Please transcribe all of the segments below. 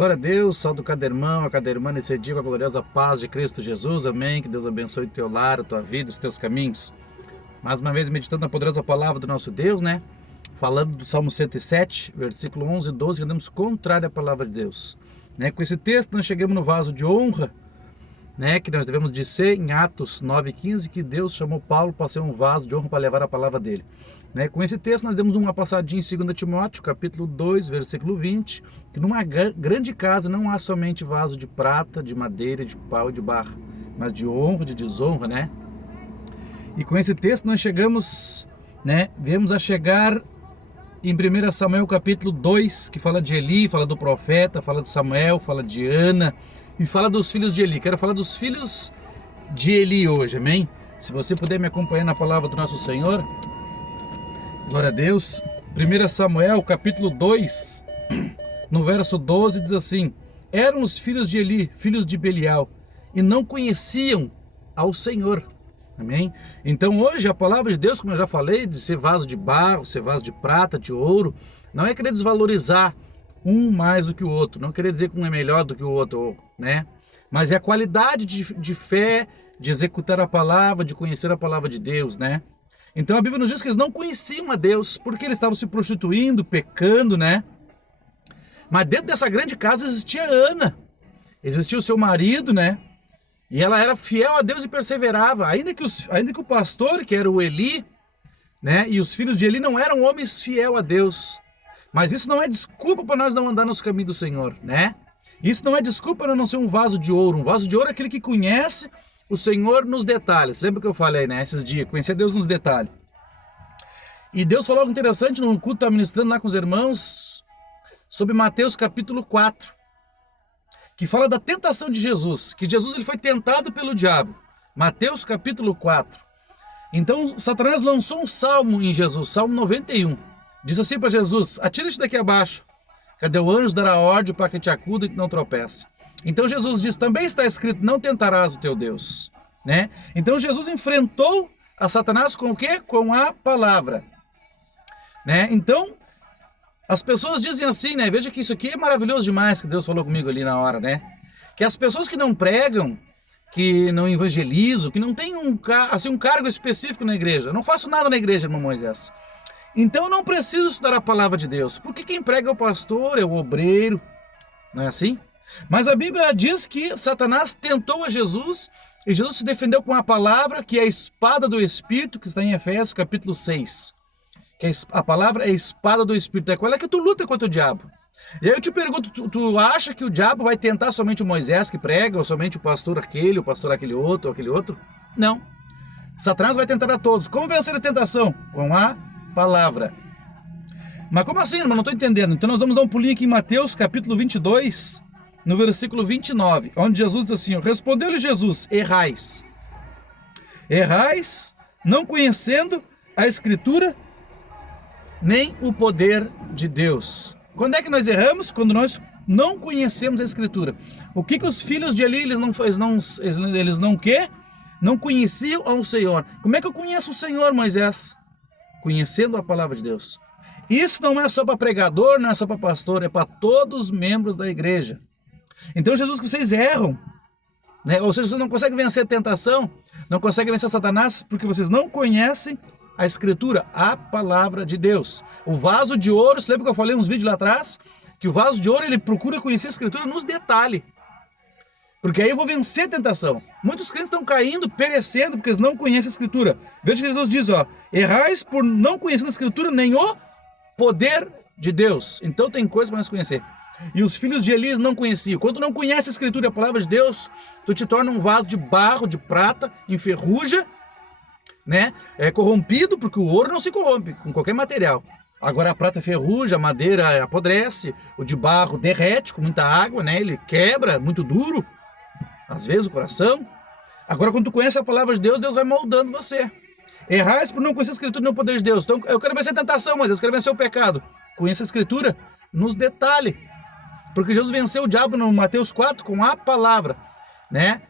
Glória a Deus, salve cada irmão, a cada irmã nesse dia com a gloriosa paz de Cristo Jesus, amém. Que Deus abençoe o teu lar, a tua vida, os teus caminhos. Mais uma vez meditando na poderosa palavra do nosso Deus, né? Falando do Salmo 107, versículo 11 e 12, que andamos contrário à palavra de Deus. Né? Com esse texto nós chegamos no vaso de honra, né? Que nós devemos dizer em Atos 9:15, que Deus chamou Paulo para ser um vaso de honra para levar a palavra dele. Né? Com esse texto nós demos uma passadinha em 2 Timóteo, capítulo 2, versículo 20, que numa grande casa não há somente vaso de prata, de madeira, de pau e de barro, mas de honra, de desonra, né? E com esse texto nós chegamos, né? Viemos a chegar em 1 Samuel capítulo 2, que fala de Eli, fala do profeta, fala de Samuel, fala de Ana e fala dos filhos de Eli. Quero falar dos filhos de Eli hoje, amém? Se você puder me acompanhar na palavra do nosso Senhor, glória a Deus. 1 Samuel capítulo 2, no verso 12 diz assim: eram os filhos de Eli, filhos de Belial, e não conheciam ao Senhor. Amém? Então hoje a palavra de Deus, como eu já falei, de ser vaso de barro, ser vaso de prata, de ouro, não é querer desvalorizar um mais do que o outro, não querer dizer que um é melhor do que o outro, né? Mas é a qualidade de fé, de executar a palavra, de conhecer a palavra de Deus, né? Então a Bíblia nos diz que eles não conheciam a Deus, porque eles estavam se prostituindo, pecando, né? Mas dentro dessa grande casa existia Ana, existia o seu marido, né? E ela era fiel a Deus e perseverava, ainda que o pastor, que era o Eli, né? E os filhos de Eli não eram homens fiel a Deus. Mas isso não é desculpa para nós não andar nos caminhos do Senhor, né? Isso não é desculpa para não ser um vaso de ouro. Um vaso de ouro é aquele que conhece o Senhor nos detalhes. Lembra que eu falei, né? Esses dias, conhecer Deus nos detalhes. E Deus falou algo interessante no culto, estava ministrando lá com os irmãos, sobre Mateus capítulo 4, que fala da tentação de Jesus, que Jesus ele foi tentado pelo diabo. Mateus capítulo 4. Então Satanás lançou um salmo em Jesus, Salmo 91. Diz assim para Jesus: atira-te daqui abaixo, cadê o anjo dará ordem para que te acuda e que não tropece. Então Jesus diz, também está escrito, não tentarás o teu Deus, né? Então Jesus enfrentou a Satanás com o quê? Com a palavra, né? Então as pessoas dizem assim, né? Veja que isso aqui é maravilhoso demais que Deus falou comigo ali na hora, né? Que as pessoas que não pregam, que não evangelizam, que não têm um cargo específico na igreja, eu não faço nada na igreja, irmão Moisés, então eu não preciso estudar a palavra de Deus, porque quem prega é o pastor, é o obreiro, não é assim? Mas a Bíblia diz que Satanás tentou a Jesus e Jesus se defendeu com a palavra, que é a espada do Espírito, que está em Efésios capítulo 6. Que a palavra é a espada do Espírito, é com ela que tu luta contra o diabo. E aí eu te pergunto, tu acha que o diabo vai tentar somente o Moisés que prega, ou somente o pastor aquele outro, ou aquele outro? Não. Satanás vai tentar a todos. Como vencer a tentação? Com a palavra. Mas como assim, irmão? Não estou entendendo. Então nós vamos dar um pulinho aqui em Mateus capítulo 22, no versículo 29, onde Jesus diz assim: respondeu-lhe Jesus, errais, não conhecendo a Escritura, nem o poder de Deus. Quando é que nós erramos? Quando nós não conhecemos a Escritura. O que os filhos de Eli, eles não conheciam ao Senhor. Como é que eu conheço o Senhor, Moisés? Conhecendo a palavra de Deus. Isso não é só para pregador, não é só para pastor, é para todos os membros da igreja. Então Jesus, que vocês erram, né? Ou seja, vocês não conseguem vencer a tentação, não conseguem vencer Satanás, porque vocês não conhecem a Escritura, a palavra de Deus. O vaso de ouro, você lembra que eu falei uns vídeos lá atrás? Que o vaso de ouro, ele procura conhecer a Escritura nos detalhes. Porque aí eu vou vencer a tentação. Muitos crentes estão caindo, perecendo, porque eles não conhecem a Escritura. Veja que Jesus diz, ó, errais por não conhecer a Escritura, nem o poder de Deus. Então tem coisa para nós conhecer. E os filhos de Elias não conheciam. Quando tu não conhece a Escritura e a palavra de Deus, tu te torna um vaso de barro, de prata, enferruja, né? É corrompido, porque o ouro não se corrompe com qualquer material. Agora a prata ferruja, a madeira apodrece, o de barro derrete com muita água, né? Ele quebra, muito duro, às vezes o coração. Agora quando tu conhece a palavra de Deus, Deus vai moldando você. Errais por não conhecer a Escritura nem o poder de Deus. Então eu quero vencer a tentação, mas eu quero vencer o pecado. Conheça a Escritura nos detalhes. Porque Jesus venceu o diabo no Mateus 4 com a palavra, né?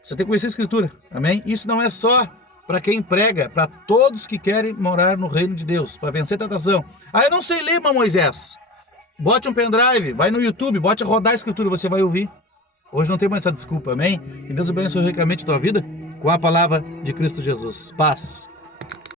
Você tem que conhecer a Escritura, amém? Isso não é só para quem prega, para todos que querem morar no reino de Deus, para vencer a tentação. Ah, eu não sei ler, irmão Moisés. Bote um pendrive, vai no YouTube, bote a rodar a escritura, você vai ouvir. Hoje não tem mais essa desculpa, amém? Que Deus abençoe ricamente a tua vida com a palavra de Cristo Jesus. Paz.